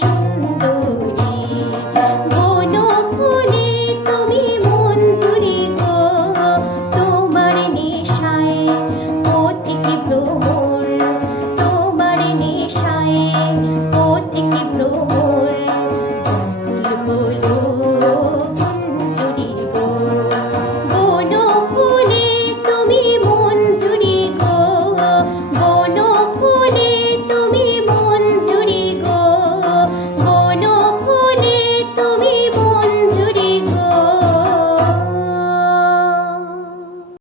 真的